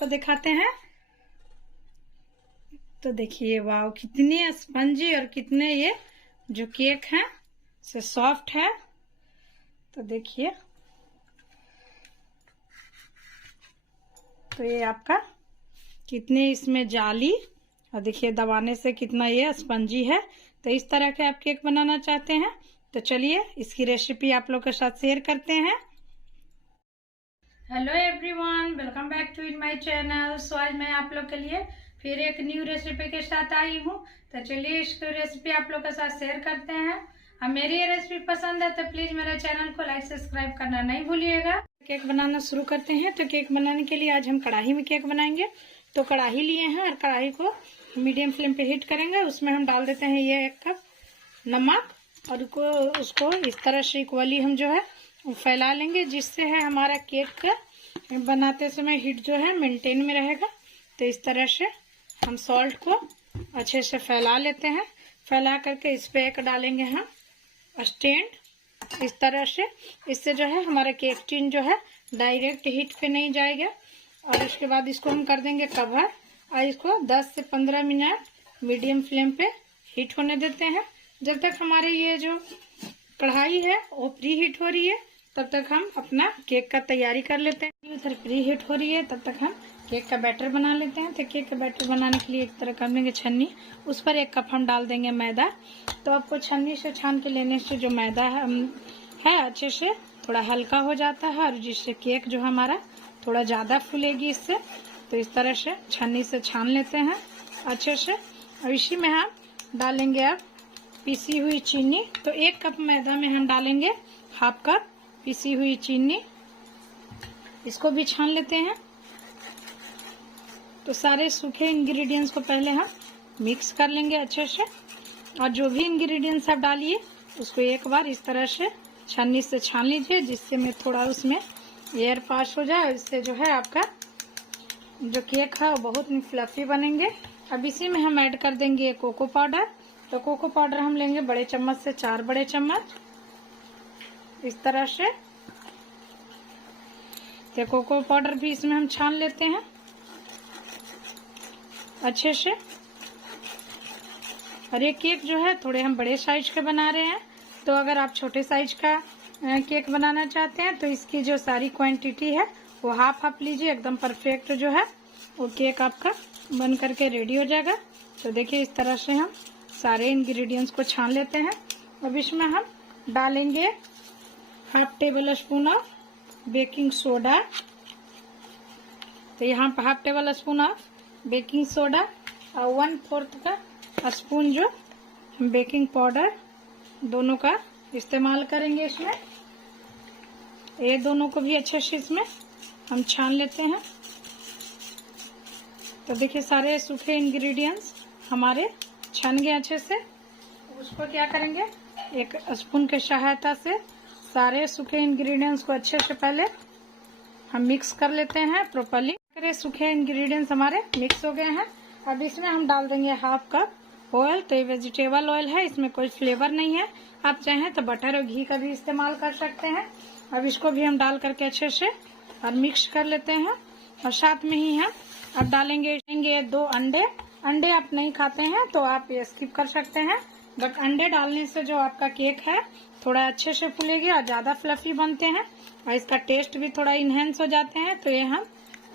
आपको दिखाते हैं। तो देखिए वाव, कितने स्पंजी और कितने ये जो केक हैं से सॉफ्ट है। तो देखिए, तो ये आपका कितने इसमें जाली, और देखिए दबाने से कितना ये स्पंजी है। तो इस तरह के आप केक बनाना चाहते हैं तो चलिए इसकी रेसिपी आप लोग के साथ शेयर करते हैं। Hello everyone, welcome back to my channel. So आज मैं आप लोग के लिए फिर एक न्यू रेसिपी के साथ आई हूँ। तो चलिए इस रेसिपी आप लोग के साथ शेयर करते हैं। और मेरी ये रेसिपी पसंद है तो प्लीज मेरे चैनल को लाइक सब्सक्राइब करना नहीं भूलिएगा। केक बनाना शुरू करते हैं। तो केक बनाने के लिए आज हम कढ़ाई में केक बनाएंगे। तो कढ़ाई लिए हैं और कढ़ाई को मीडियम फ्लेम पे हीट करेंगे। उसमें हम डाल देते हैं ये 1 कप नमक, और उसको इस तरह से इक्वली हम जो है फैला लेंगे, जिससे है हमारा केक का बनाते समय हीट जो है मेंटेन में रहेगा। तो इस तरह से हम सॉल्ट को अच्छे से फैला लेते हैं। फैला करके इस पे एक डालेंगे हम स्टैंड इस तरह से। इससे जो है हमारा केक टिन जो है डायरेक्ट हीट पे नहीं जाएगा। और उसके बाद इसको हम कर देंगे कवर, और इसको 10 से 15 मिनट मीडियम फ्लेम पे हीट होने देते हैं। जब तक हमारे ये जो कढ़ाई है वो प्री हीट हो रही है, तब तक हम अपना केक का तैयारी कर लेते हैं। उधर प्री हीट हो रही है, तब तक हम केक का बैटर बना लेते हैं। तो केक का बैटर बनाने के लिए एक तरह कर लेंगे छन्नी, उस पर 1 कप हम डाल देंगे मैदा। तो आपको छन्नी से छान के लेने से जो मैदा है अच्छे से थोड़ा हल्का हो जाता है, और जिससे केक जो हमारा थोड़ा ज़्यादा फूलेगी इससे। तो इस तरह से छन्नी से छान लेते हैं अच्छे से। और इसी में हम डालेंगे अब पिसी हुई चीनी। तो 1 कप मैदा में हम डालेंगे 1/2 कप पिसी हुई चीनी। इसको भी छान लेते हैं। तो सारे सूखे इंग्रेडिएंट्स को पहले हम मिक्स कर लेंगे अच्छे से। और जो भी इंग्रेडिएंट्स आप डालिए उसको एक बार इस तरह से छन्नी से छान लीजिए, जिससे में थोड़ा उसमें एयर पास हो जाए। इससे जो है आपका जो केक है वो बहुत फ्लफी बनेंगे। अब इसी में हम ऐड कर देंगे कोको पाउडर। तो कोको पाउडर हम लेंगे बड़े चम्मच से 4 बड़े चम्मच इस तरह से। तो कोको पाउडर भी इसमें हम छान लेते हैं अच्छे से। और ये केक जो है थोड़े हम बड़े साइज के बना रहे हैं। तो अगर आप छोटे साइज का केक बनाना चाहते हैं तो इसकी जो सारी क्वांटिटी है वो हाफ लीजिए। एकदम परफेक्ट जो है वो केक आपका बन करके रेडी हो जाएगा। तो देखिए इस तरह से हम सारे इंग्रेडिएंट्स को छान लेते हैं। अब इसमें हम डालेंगे 1/2 table spoon of baking soda. तो यहाँ पर 1/2 table spoon of baking soda और 1/4 का स्पून जो हम बेकिंग पाउडर दोनों का इस्तेमाल करेंगे इसमें। ये दोनों को भी अच्छे से इसमें हम छान लेते हैं। तो देखिए सारे सूखे इंग्रेडिएंट्स हमारे छन गए अच्छे से। उसको क्या करेंगे, 1 स्पून के सहायता से सारे सूखे इंग्रेडिएंट्स को अच्छे से पहले हम मिक्स कर लेते हैं प्रॉपर्ली। सूखे इंग्रेडिएंट्स हमारे मिक्स हो गए हैं। अब इसमें हम डाल देंगे 1/2 कप ऑयल। तो ये वेजिटेबल ऑयल है, इसमें कोई फ्लेवर नहीं है। आप चाहें तो बटर और घी का भी इस्तेमाल कर सकते हैं। अब इसको भी हम डाल करके अच्छे से और मिक्स कर लेते हैं। और साथ में ही हम अब डालेंगे 2 अंडे। अंडे आप नहीं खाते हैं तो आप ये स्किप कर सकते हैं, बट अंडे डालने से जो आपका केक है थोड़ा अच्छे से फूलेगी और ज्यादा फ्लफी बनते हैं, और इसका टेस्ट भी थोड़ा इनहेंस हो जाते हैं। तो ये हम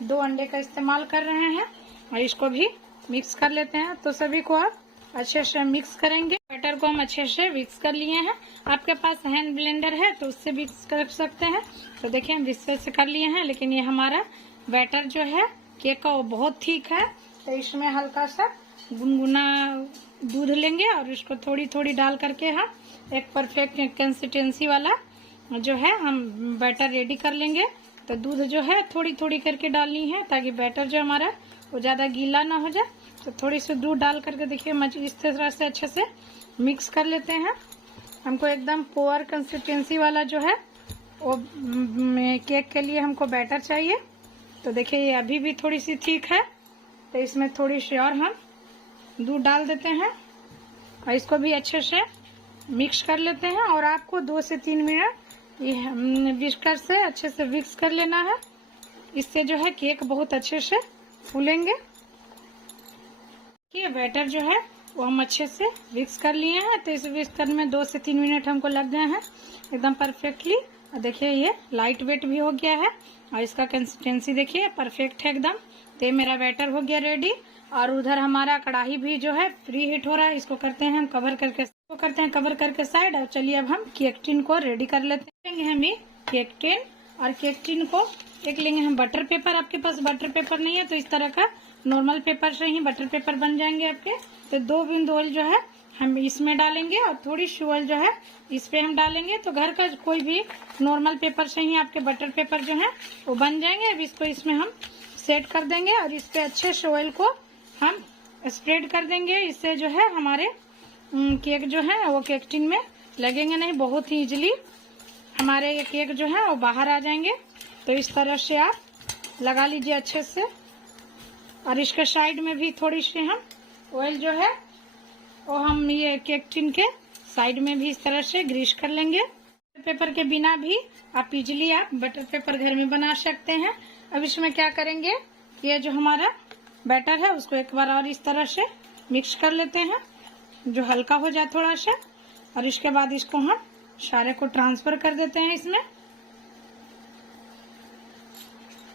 2 अंडे का इस्तेमाल कर रहे हैं और इसको भी मिक्स कर लेते हैं। तो सभी को आप अच्छे से मिक्स करेंगे। बैटर को हम अच्छे से मिक्स कर लिए हैं। आपके पास हैंड ब्लेंडर है तो उससे मिक्स कर सकते हैं। तो देखिए हम विस्कर से कर लिए हैं, लेकिन ये हमारा बैटर जो है केक का वो बहुत थिक है। तो इसमें हल्का सा गुनगुना दूध लेंगे और उसको थोड़ी थोड़ी डाल करके हम एक परफेक्ट कंसिस्टेंसी वाला जो है हम बैटर रेडी कर लेंगे। तो दूध जो है थोड़ी थोड़ी करके डालनी है, ताकि बैटर जो हमारा वो ज्यादा गीला ना हो जाए। तो थोड़ी सी दूध डाल करके देखिए इस तरह से अच्छे से मिक्स कर लेते हैं। हमको एकदम पोअर कंसिस्टेंसी वाला जो है वो केक के लिए हमको बैटर चाहिए। तो देखिए ये अभी भी थोड़ी सी ठीक है, तो इसमें थोड़ी सी और हम दूध डाल देते हैं और इसको भी अच्छे से मिक्स कर लेते हैं। और आपको 2 से 3 मिनट ये विस्कर से अच्छे से मिक्स कर लेना है। इससे जो है केक बहुत अच्छे से फूलेंगे। ये बैटर जो है वो हम अच्छे से मिक्स कर लिए हैं। तो इस मिक्स करने में 2 से 3 मिनट हमको लग गए हैं एकदम परफेक्टली। देखिए ये लाइट वेट भी हो गया है और इसका कंसिस्टेंसी देखिए परफेक्ट है एकदम। तो ये मेरा बैटर हो गया रेडी। और उधर हमारा कढ़ाई भी जो है प्री हीट हो रहा है। इसको करते हैं हम कवर करके साइड। और चलिए अब हम केक टिन को रेडी कर लेते हैं। हम ये केक टिन और केक टिन को एक लेंगे हम बटर पेपर। आपके पास बटर पेपर नहीं है तो इस तरह का नॉर्मल पेपर से ही बटर पेपर बन जाएंगे आपके। तो 2 बूंद ऑयल जो है हम इसमें डालेंगे और थोड़ी सी ऑयल जो है इस पे हम डालेंगे। तो घर का कोई भी नॉर्मल पेपर से ही आपके बटर पेपर जो है वो बन जाएंगे। अब इसको इसमें हम सेट कर देंगे और इस पे अच्छे से ऑयल को हम स्प्रेड कर देंगे। इससे जो है हमारे केक जो है वो केक टिन में लगेंगे नहीं, बहुत ही इजीली हमारे ये केक जो है वो बाहर आ जाएंगे। तो इस तरह से आप लगा लीजिए अच्छे से। और इसके साइड में भी थोड़ी सी हम ऑयल जो है वो हम ये केक टिन के साइड में भी इस तरह से ग्रीस कर लेंगे। पेपर के बिना भी आप इजीली आप बटर पेपर घर में बना सकते हैं। अब इसमें क्या करेंगे, ये जो हमारा बैटर है उसको एक बार और इस तरह से मिक्स कर लेते हैं जो हल्का हो जाए थोड़ा सा। और इसके बाद इसको हम सारे को ट्रांसफर कर देते हैं इसमें।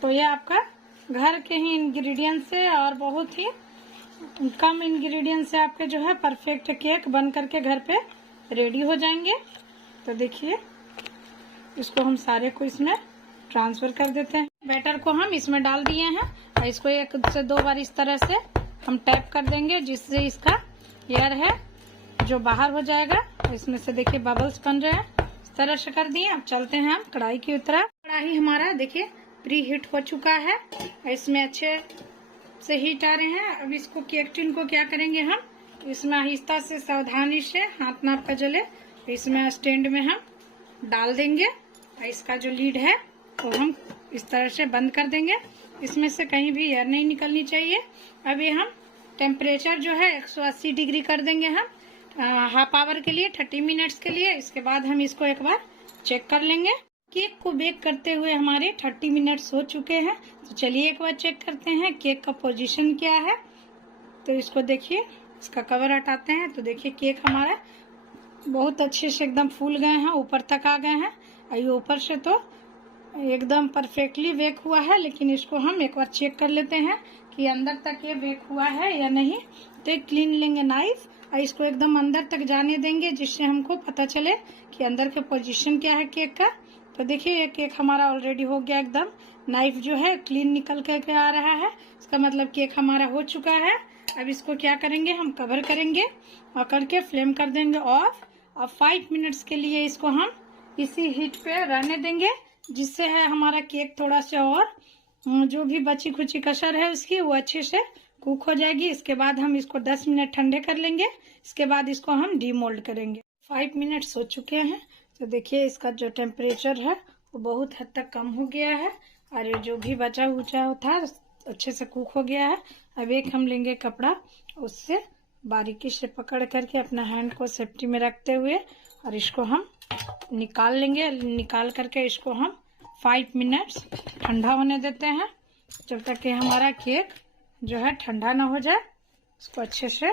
तो ये आपका घर के ही इंग्रेडिएंट से और बहुत ही कम इंग्रेडिएंट से आपके जो है परफेक्ट केक बन करके घर पे रेडी हो जाएंगे। तो देखिए इसको हम सारे को इसमें ट्रांसफर कर देते हैं। बैटर को हम इसमें डाल दिए हैं और इसको 1 से 2 बार इस तरह से हम टैप कर देंगे जिससे इसका एयर है जो बाहर हो जाएगा। इसमें से देखिए बबल्स बन रहे हैं। इस तरह से कर दिए। अब चलते हैं हम कढ़ाई की तरफ। कढ़ाई हमारा देखिए प्री हीट हो चुका है, इसमें अच्छे से हीट आ रहे हैं। अब इसको केक टिन को क्या करेंगे, हम इसमें आहिस्ता से सावधानी से हाथ ना जले इसमें स्टैंड में हम डाल देंगे। और इसका जो लीड है वो हम इस तरह से बंद कर देंगे। इसमें से कहीं भी एयर नहीं निकलनी चाहिए। अभी हम टेम्परेचर जो है 180 डिग्री कर देंगे हम हाफ आवर के लिए 30 मिनट्स के लिए। इसके बाद हम इसको एक बार चेक कर लेंगे। केक को बेक करते हुए हमारे 30 मिनट्स हो चुके हैं। तो चलिए एक बार चेक करते हैं केक का पोजीशन क्या है। तो इसको देखिए, इसका कवर हटाते हैं तो देखिए केक हमारा बहुत अच्छे से एकदम फूल गए हैं, ऊपर तक आ गए हैं। और ये ऊपर से तो एकदम परफेक्टली बेक हुआ है, लेकिन इसको हम एक बार चेक कर लेते हैं कि अंदर तक ये बेक हुआ है या नहीं। तो एक क्लीन लेंगे नाइफ और इसको एकदम अंदर तक जाने देंगे जिससे हमको पता चले कि अंदर का पोजीशन क्या है केक का। तो देखिए ये केक हमारा ऑलरेडी हो गया एकदम। नाइफ जो है क्लीन निकल के आ रहा है, इसका मतलब केक हमारा हो चुका है। अब इसको क्या करेंगे, हम कवर करेंगे और करके फ्लेम कर देंगे ऑफ। और 5 मिनट्स के लिए इसको हम इसी हीट पे रहने देंगे जिससे है हमारा केक थोड़ा सा और जो भी बची खुची कसर है उसकी वो अच्छे से कुक हो जाएगी। इसके बाद हम इसको 10 मिनट ठंडे कर लेंगे। इसके बाद इसको हम डीमोल्ड करेंगे। 5 मिनट्स हो चुके हैं। तो देखिए इसका जो टेम्परेचर है वो बहुत हद तक कम हो गया है और ये जो भी बचा हुआ था अच्छे से कुक हो गया है। अब एक हम लेंगे कपड़ा, उससे बारीकी से पकड़ करके अपना हैंड को सेफ्टी में रखते हुए और इसको हम निकाल लेंगे। निकाल करके इसको हम 5 मिनट्स ठंडा होने देते हैं जब तक कि हमारा केक जो है ठंडा ना हो जाए। इसको अच्छे से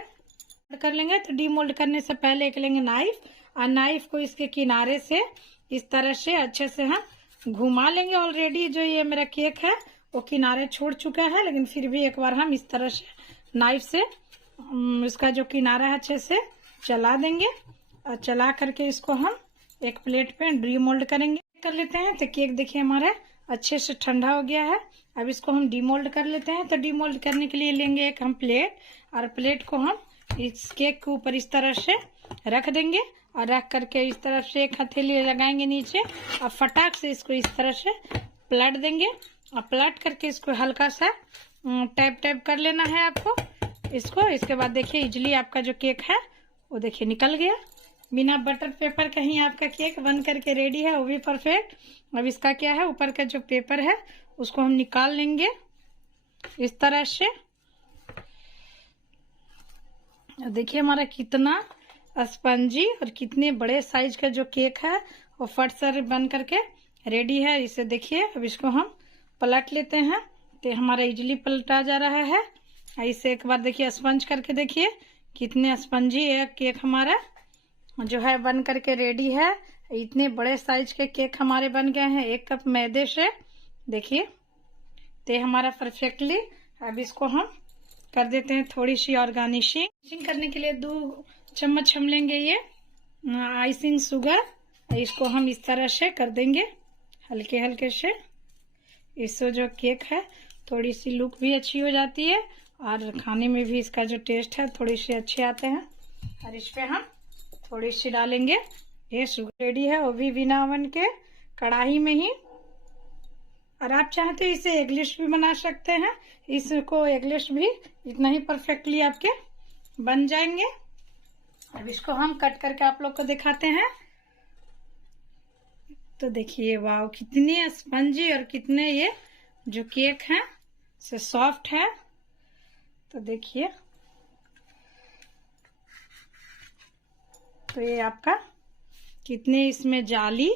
कर लेंगे। तो डीमोल्ड करने से पहले एक लेंगे नाइफ और नाइफ को इसके किनारे से इस तरह से अच्छे से हम घुमा लेंगे। ऑलरेडी जो ये मेरा केक है वो किनारे छोड़ चुका है, लेकिन फिर भी एक बार हम इस तरह से नाइफ से इसका जो किनारा है अच्छे से चला देंगे और चला करके इसको हम एक प्लेट पे डीमोल्ड करेंगे कर लेते हैं। तो केक देखिए हमारा अच्छे से ठंडा हो गया है। अब इसको हम डीमोल्ड कर लेते हैं। तो डीमोल्ड करने के लिए लेंगे एक हम प्लेट और प्लेट को हम इस केक के ऊपर इस तरह से रख देंगे और रख करके इस तरफ से एक हथेली लगाएंगे नीचे और फटाक से इसको इस तरह से पलट देंगे और पलट करके इसको हल्का सा टैप टैप कर लेना है आपको इसको। इसके बाद देखिए इजली आपका जो केक है वो देखिए निकल गया। बिना बटर पेपर कहीं आपका केक बन करके रेडी है, वो भी परफेक्ट। अब इसका क्या है, ऊपर का जो पेपर है उसको हम निकाल लेंगे इस तरह से। देखिए हमारा कितना स्पंजी और कितने बड़े साइज का जो केक है वो फट से बन करके रेडी है। इसे देखिए अब इसको हम पलट लेते हैं तो हमारा इडली पलटा जा रहा है। ऐसे एक बार देखिए स्पंज करके देखिए कितने स्पंजी एक केक हमारा जो है बन करके रेडी है। इतने बड़े साइज के केक हमारे बन गए हैं 1 कप मैदे से। देखिए तो हमारा परफेक्टली। अब इसको हम कर देते हैं थोड़ी सी और गार्निशिंग करने के लिए 2 चम्मच हम लेंगे ये आइसिंग शुगर। इसको हम इस तरह से कर देंगे हल्के हल्के से। इससे जो केक है थोड़ी सी लुक भी अच्छी हो जाती है और खाने में भी इसका जो टेस्ट है थोड़ी सी अच्छे आते हैं। और इस पे हम थोड़ी सी डालेंगे ये शुगर। रेडी है वो भी बिना ओवन के कढ़ाई में ही। और आप चाहें तो इसे एगलेस भी बना सकते हैं। इसको एगलेस भी इतना ही परफेक्टली आपके बन जाएंगे। अब इसको हम कट करके आप लोग को दिखाते हैं। तो देखिए वाव कितने स्पंजी और कितने ये जो केक हैं से सॉफ्ट है। तो देखिए तो ये आपका कितने इसमें जाली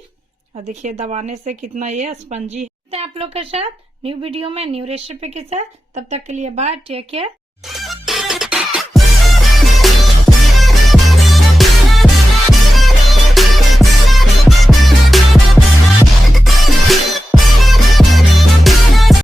और देखिए दबाने से कितना ये स्पंजी है। आप लोग के साथ न्यू वीडियो में न्यू रेसिपी के साथ, तब तक के लिए बाय, टेक केयर।